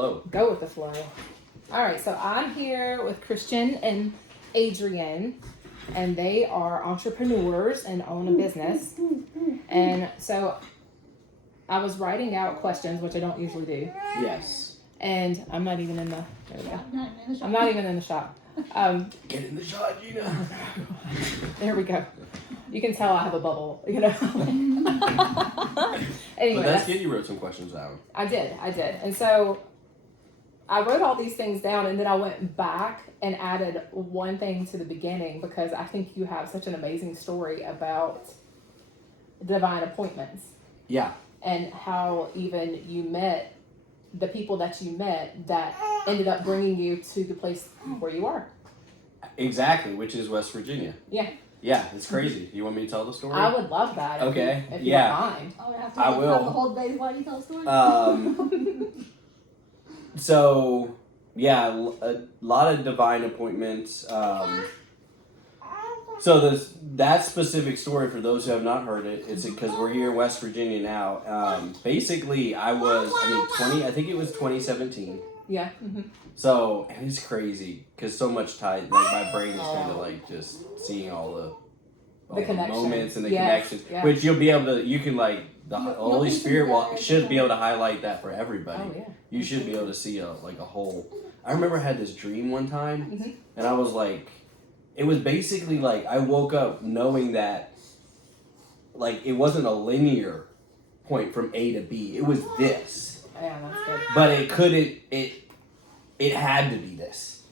flow. Go with the flow. All right, so I'm here with Christiaan and Adrienne, and they are entrepreneurs and own a business. And so I was writing out questions, which I don't usually do. Yes. And I'm not even in the. There we go. I'm not even in the shop. Get in the shot, Gina. There we go. You can tell I have a bubble, you know. Anyway, But that's good. You wrote some questions down. I did. And so I wrote all these things down, and then I went back and added one thing to the beginning because I think you have such an amazing story about divine appointments. Yeah. And how even you met the people that you met that ended up bringing you to the place where you are. Exactly, which is West Virginia. Yeah. Yeah, it's crazy. You want me to tell the story? I would love that. Okay. If you don't mind. I will. The whole day while you tell the story. So, yeah, a lot of divine appointments. So that specific story, for those who have not heard it, it's because we're here in West Virginia now. Basically, I think it was 2017. Yeah. Mm-hmm. So it was crazy because so much time, like my brain is kind of like just seeing all the moments and the connections, which you'll be able to. You can like the Holy Spirit should be able to highlight that for everybody. Oh, yeah. You should be able to see a whole. I remember I had this dream one time, and I was like, it was basically like I woke up knowing that, like it wasn't a linear point from A to B. It was this. Yeah, that's good. But it couldn't. It had to be this.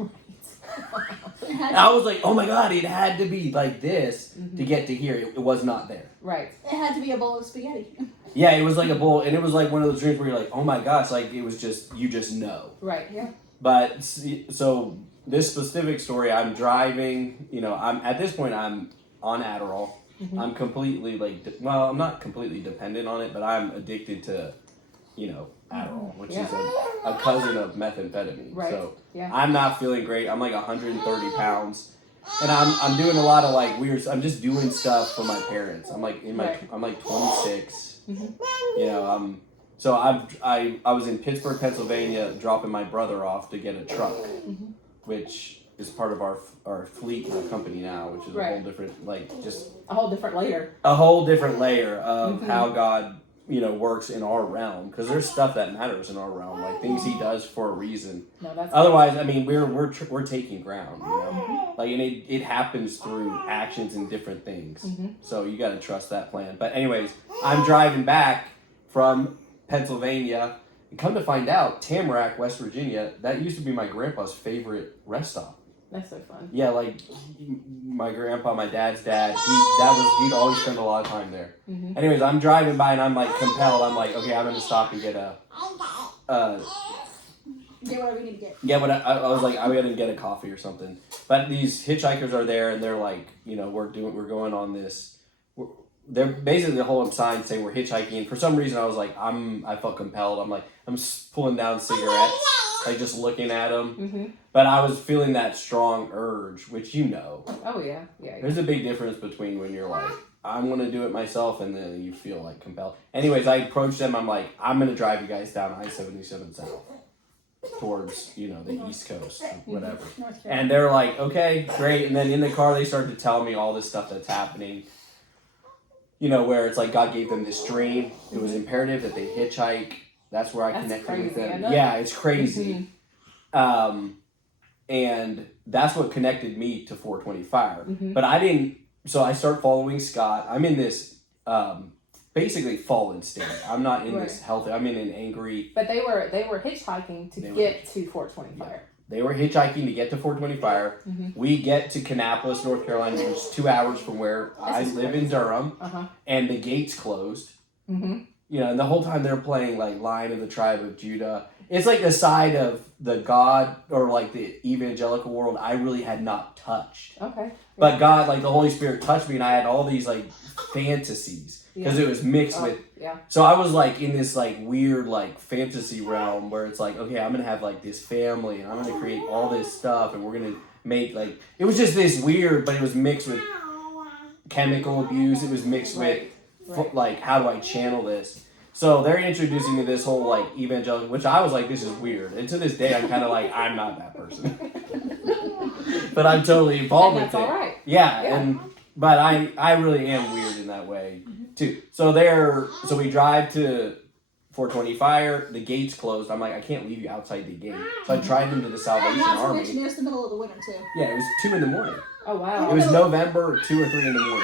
I was like, oh my God, it had to be like this to get to here. It was not there. Right. It had to be a bowl of spaghetti. Yeah, it was like a bowl, and it was like one of those dreams where you're like, oh my gosh, like it was just, you just know. Right, yeah. But, so this specific story, I'm driving, at this point, I'm on Adderall. Mm-hmm. I'm completely I'm not completely dependent on it, but I'm addicted to, Adderall, which is a cousin of methamphetamine. Right. So yeah. I'm not feeling great. I'm like 130 pounds. And I'm doing a lot of I'm just doing stuff for my parents. I'm like I'm like 26. Mm-hmm. So I was in Pittsburgh, Pennsylvania, dropping my brother off to get a truck, which is part of our fleet in our company now, which is a whole different just a whole different layer. A whole different layer of how God works in our realm, because there's stuff that matters in our realm, like things He does for a reason. No, that's otherwise, I mean, we're taking ground, and it happens through actions and different things. So you got to trust that plan. But anyways, I'm driving back from Pennsylvania, and come to find out, Tamarack, West Virginia, that used to be my grandpa's favorite rest stop. That's so fun. Yeah, like my grandpa, my dad's dad, he'd always spend a lot of time there. Mm-hmm. Anyways, I'm driving by and I'm like compelled. I'm like, okay, I'm gonna stop and get get whatever you need to get. Yeah, but I was like, I'm gonna get a coffee or something. But these hitchhikers are there and they're like, we're going on this. They're basically the whole sign saying we're hitchhiking. For some reason, I was like, I felt compelled. I'm like, I'm pulling down cigarettes. Like just looking at them, but I was feeling that strong urge, which Oh yeah. There's a big difference between when you're like, I'm gonna do it myself, and then you feel like compelled. Anyways, I approached them. I'm like, I'm gonna drive you guys down I-77 south towards the East Coast, whatever. And they're like, okay, great. And then in the car, they started to tell me all this stuff that's happening. Where it's like God gave them this dream. It was imperative that they hitchhike. That's where I connected with them. Yeah, it's crazy. And that's what connected me to 420 Fire. But I didn't, so I start following Scott. I'm in this basically fallen state. I'm not in this healthy, I'm in an angry. But they were hitchhiking to get to 420 Fire. They were hitchhiking to get to 420 Fire. We get to Kannapolis, North Carolina, which is 2 hours from where I live in Durham. And the gate's closed. And the whole time they're playing like Lion of the Tribe of Judah. It's like the side of the God or like the evangelical world I really had not touched. Okay. But God, like the Holy Spirit touched me, and I had all these like fantasies because it was mixed with. Yeah. So I was like in this like weird like fantasy realm where it's like, okay, I'm gonna have like this family, and I'm gonna create all this stuff, and we're gonna make like, it was just this weird, but it was mixed with chemical abuse. It was mixed with like, how do I channel this? So they're introducing me to this whole like evangelical, which I was like, this is weird. And to this day, I'm kind of like, I'm not that person. But I'm totally involved And with that's it. all right. Yeah, but I really am weird in that way too. So we drive to 420 Fire. The gates closed. I'm like, I can't leave you outside the gate. So I tried into the Salvation Not to Army. mention, it's the middle of the winter too. Yeah, it was 2 a.m. Oh wow. It was November, 2 or 3 a.m.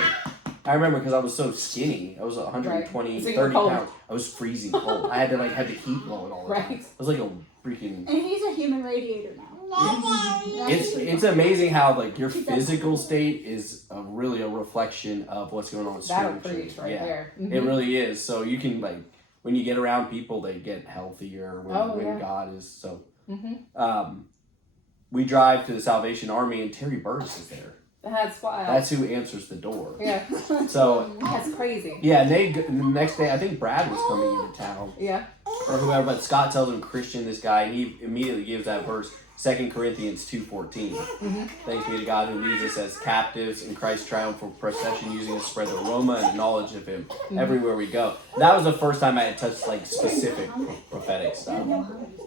I remember because I was so skinny. I was 120, Right. So you were 30 cold. pounds. I was freezing cold. I had to have the heat blowing all the time. Right. I was like a freaking. And he's a human radiator now. It's amazing how like your physical state is really a reflection of what's going on That'll spiritually. preach right there. It really is. So you can like when you get around people, they get healthier when God is so. We drive to the Salvation Army and Terry Burris is there. That's wild. That's who answers the door. Yeah. So That's crazy. yeah, and the next day I think Brad was coming into town Yeah. or whoever, but Scott tells him Christian, this guy, and he immediately gives that verse. 2 Corinthians 2:14. Thanks be to God who leads us as captives in Christ's triumphal procession, using us to spread the aroma and knowledge of Him everywhere we go. That was the first time I had touched like specific prophetic stuff,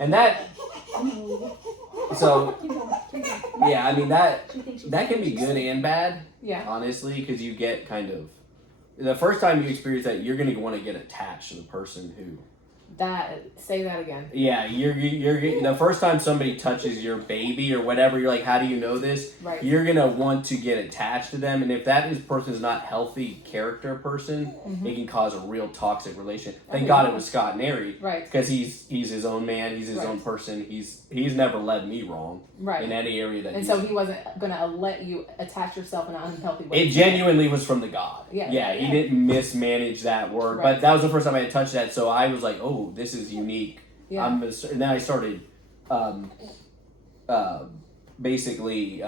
and that. So yeah, I mean that can be good and bad. Yeah. Honestly, because you get kind of the first time you experience that, you're going to want to get attached to the person who. Say that again. Yeah, you're the first time somebody touches your baby or whatever, you're like, how do you know this? Right. You're gonna want to get attached to them, and if person is not healthy character person, it can cause a real toxic relationship. Thank God it was Scott and Ari, Right. Because he's his own man, he's his own person. He's never led me wrong, Right. in any area that. And so he wasn't gonna let you attach yourself in an unhealthy way. It genuinely was from the God. Yeah. He didn't mismanage that word, Right. but that was the first time I had touched that. So I was like, oh, this is unique. Yeah. And then I started basically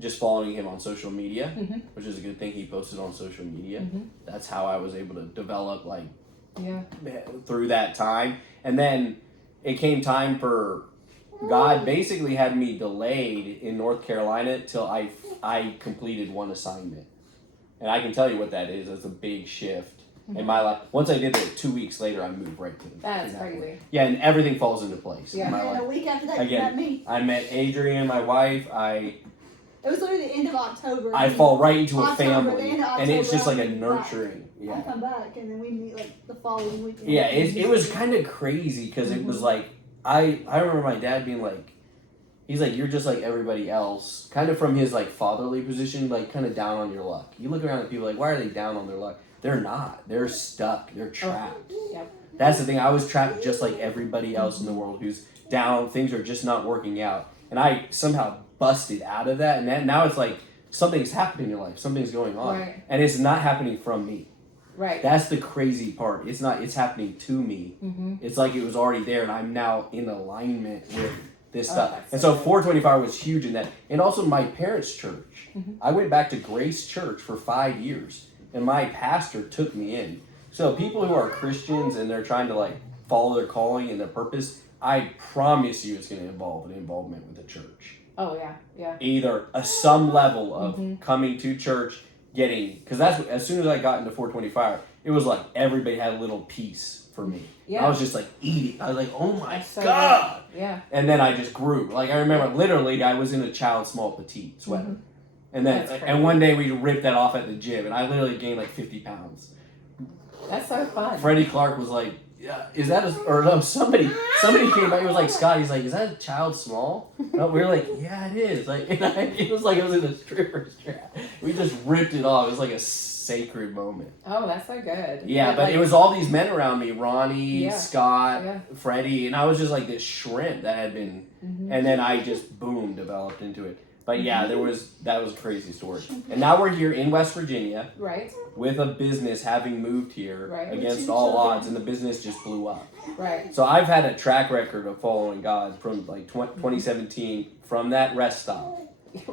just following him on social media, which is a good thing. He posted on social media. That's how I was able to develop through that time. And then it came time for God basically had me delayed in North Carolina till I completed one assignment. And I can tell you what that is. It's a big shift in my life. Once I did it, 2 weeks later, I moved right to That's crazy. Yeah, and everything falls into place. Yeah. In my And life. a week after that, you met me. I met Adrienne, my wife. It was literally the end of October. I fall right into a October, the family, end of and it's October, just like a I come back. nurturing. I Yeah, come back, and then we meet like the following weekend. yeah. It was kind of crazy because it was like I remember my dad being like, he's like, you're just like everybody else, kind of from his like fatherly position, like kind of down on your luck. You look around at people like, why are they down on their luck? They're not. They're stuck. They're trapped. Yep. That's the thing. I was trapped just like everybody else in the world who's down. Things are just not working out. And I somehow busted out of that. And now it's like something's happening in your life. Something's going on. Right. And it's not happening from me. Right. That's the crazy part. It's not. It's happening to me. It's like it was already there. And I'm now in alignment with this stuff. And so 425 was huge in that. And also my parents' church. I went back to Grace Church for 5 years. And my pastor took me in. So people who are Christians and they're trying to like follow their calling and their purpose, I promise you it's going to involve an involvement with the church. Oh yeah. Either some level of coming to church, because that's as soon as I got into 425, it was like everybody had a little piece for me. Yeah. I was just like eating. I was like, oh my So God. Yeah. And then I just grew. Like I remember literally I was in a child small petite sweater. And then and one day we ripped that off at the gym and I literally gained like 50 pounds. That's so fun. Freddie Clark was like, yeah, is that somebody came by, he was like, Scott, he's like, is that a child small? No, we were like, yeah, it is. Like, it was like it was in a stripper's strap. We just ripped it off. It was like a sacred moment. Oh, that's so good. Yeah, but like, it was all these men around me, Ronnie, Scott, Freddie, and I was just like this shrimp that had been, and then I just, boom, developed into it. But yeah, that was a crazy story. And now we're here in West Virginia. Right. With a business having moved here against all odds, and the business just blew up. Right. So I've had a track record of following God from like 2017, from that rest stop,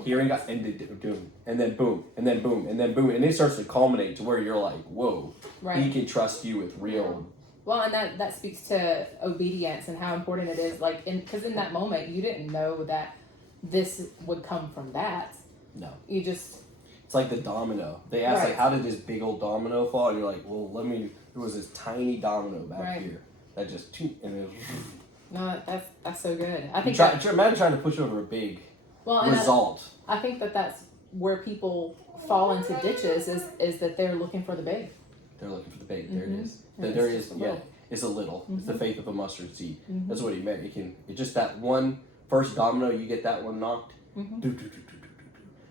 hearing God, and then boom, and then boom, and then boom, and it starts to culminate to where you're like, whoa, He can trust you with real. Well, and that speaks to obedience and how important it is. Like, because in that moment you didn't know that this would come from that. No. You just. It's like the domino. They ask like, how did this big old domino fall? And you're like, well, let me There was this tiny domino back Right. here that just and it was. No, that's so good. I think Imagine trying to push over a big and result. I think that's where people fall into ditches is that they're looking for the big. They're looking for the bait. There it is. And There it's is. just a Yeah, little. it's a little. It's the faith of a mustard seed. Mhm. That's what he meant. It's just that one first domino. You get that one knocked. Mhm. Do, do, do, do, do, do, do.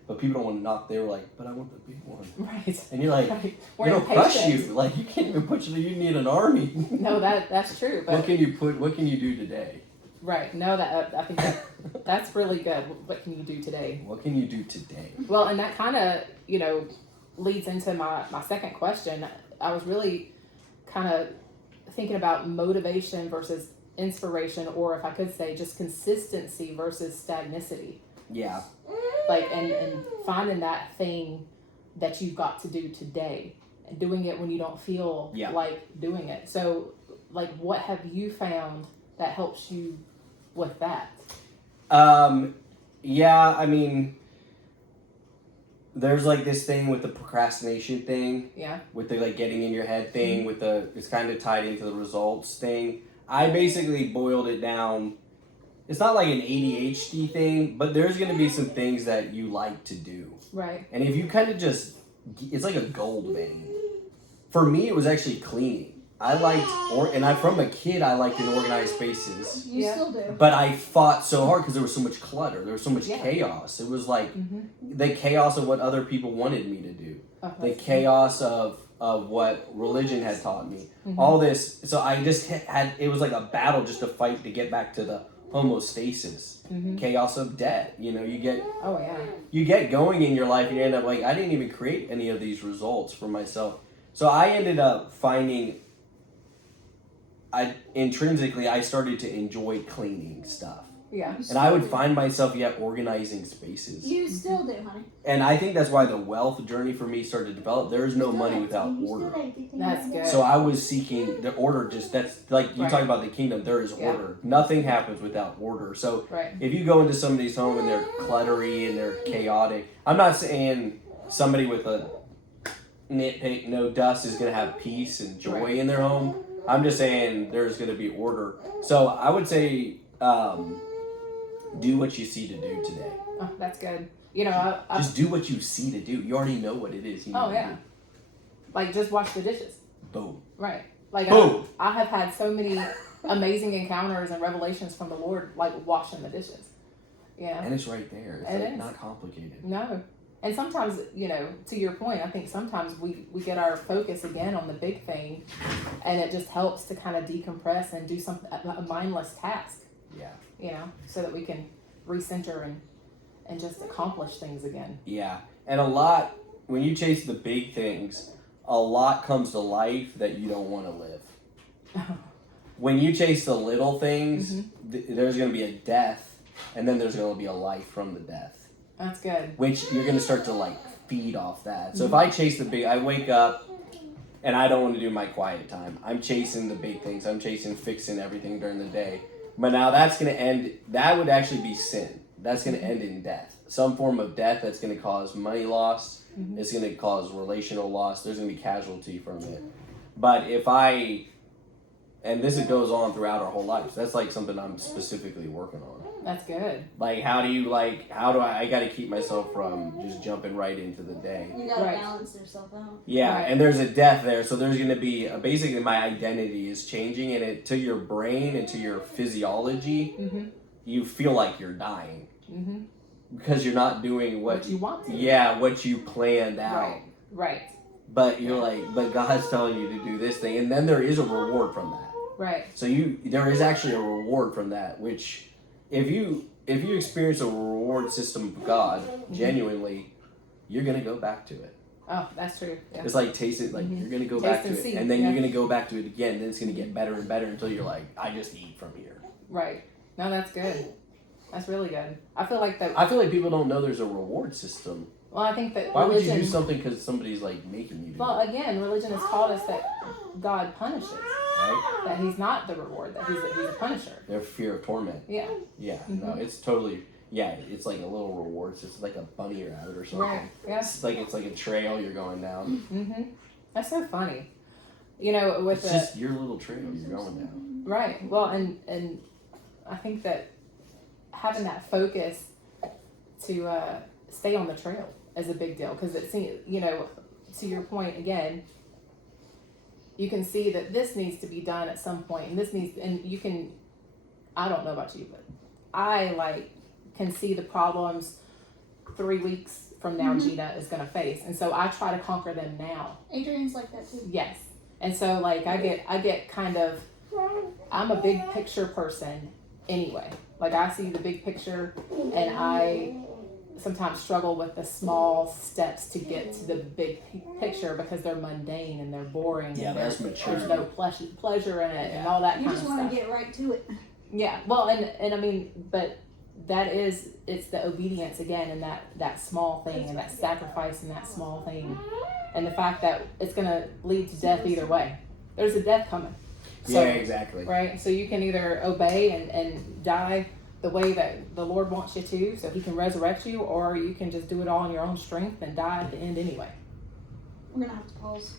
But people don't want to knock. They were like, but I want the big one. Right. And you're like, Right. We're it'll crush impatient. you. Like you can't even push it. You need an army. No, that's true. But What can you do today? right. No, that I think that's really good. What can you do today? What can you do today? Well, and that kind of, leads into my second question. I was really kind of thinking about motivation versus inspiration, or if I could say just consistency versus stagnicity. Yeah. Like, and finding that thing that you've got to do today and doing it when you don't feel Yeah. like doing it. So, like, what have you found that helps you with that? Yeah, I mean, there's like this thing with the procrastination thing, Yeah. with the like getting in your head thing, with the, it's kind of tied into the results thing. I basically boiled it down. It's not like an ADHD thing, but there's going to be some things that you like to do. Right. And if you kind of just, it's like a gold vein. For me, it was actually cleaning. I liked, and from a kid, I liked in organized spaces. You Yeah. still do. But I fought so hard because there was so much clutter. There was so much Yeah. chaos. It was like Mm-hmm. the chaos of what other people wanted me to do. Oh, The that's- chaos of what religion had taught me. Mhm. All this. So I just had, it was like a battle just to fight to get back to the homostasis. Mhm. Chaos of debt. You know, you Oh yeah. get going in your life and you end up like, I didn't even create any of these results for myself. So I ended up finding, intrinsically, I started to enjoy cleaning stuff. Yeah. You And I would still find myself, organizing spaces. do. You still do, honey. And I think that's why the wealth journey for me started to develop. There is no money without order. That's good. So I was seeking the order, that's like you Right. talk about the kingdom, there is Yeah. order. Nothing happens without order. So Right. if you go into somebody's home and they're cluttery and they're chaotic, I'm not saying somebody with a nitpick, no dust is going to have peace and joy Right. in their home. I'm just saying there's going to be order. So I would say do what you see to do today. Oh, that's good. I Just do what you see to do. You already know what it is. You need oh to yeah. Like just wash the dishes. do. Boom. Right. Like Boom. I have had so many amazing encounters and revelations from the Lord, like washing the dishes. And it's right there. It's It like is. not complicated. No. And sometimes, to your point, I think sometimes we get our focus again on the big thing, and it just helps to kind of decompress and do something, a mindless task, Yeah. so that we can recenter and just accomplish things again. Yeah. And a lot, when you chase the big things, a lot comes to life that you don't want to live. When you chase the little things, there's going to be a death, and then there's going to be a life from the death. That's good. Which you're going to start to like feed off that. So if I chase the big, I wake up and I don't want to do my quiet time. I'm chasing the big things. I'm chasing fixing everything during the day. But now that's going to end, that would actually be sin. That's going to end in death. Some form of death that's going to cause money loss. It's going to cause relational loss. There's going to be casualty from it. But if and this goes on throughout our whole lives. That's like something I'm specifically working on. That's good. Like, how do I got to keep myself from just jumping right into the day. You gotta Right. balance yourself out. Yeah, Right. and there's a death there, so there's going to be, basically my identity is changing, and it to your brain and to your physiology, you feel like you're dying. Because you're not doing what you want to. Yeah, what you planned out. Right. But you're like, but God's telling you to do this thing, and then there is a reward from that. Right. So there is actually a reward from that, which if you experience a reward system of God genuinely, you're gonna go back to it. Oh, that's true. Yeah. It's like taste it, like you're gonna go back to and it, see, and then yeah. you're gonna go back to it again. Then it's gonna get better and better until you're like, I just eat from here. Right. No, that's good. That's really good. I feel like that. I feel like people don't know there's a reward system. Well, I think that Why would religion. you do something because somebody's like making you do Well, it? again, religion has taught us that God punishes. Right? That He's not the reward. That He's a punisher. Their fear of torment. Yeah. Yeah, no, it's totally. Yeah, it's like a little reward. It's like a bunny rabbit or something. Right. Yeah. It's like a trail you're going down. That's so funny. You know, with It's just your little trail you're going down. right. Well, and I think that having that focus to stay on the trail is a big deal, because it seems, you know, to your point again, you can see that this needs to be done at some point, and this needs, and you can, I don't know about you, but I can see the problems 3 weeks from now Gina is going to face, and so I try to conquer them now. Adrienne's like that too. Yes. And so I get kind of, I'm a big picture person anyway. I see the big picture, and I sometimes struggle with the small steps to get to the big picture because they're mundane and they're boring. Yeah, and there's maturity. there's no pleasure in it and all that You kind of just stuff. want to get right to it. Yeah, well, and I mean, but it's the obedience again, and that small thing, and that sacrifice, and that small thing, and the fact that it's gonna lead to death either way. There's a death coming. So, Yeah, exactly. right? So you can either obey and die the way that the Lord wants you to, so He can resurrect you, or you can just do it all in your own strength and die at the end anyway. We're gonna have to pause.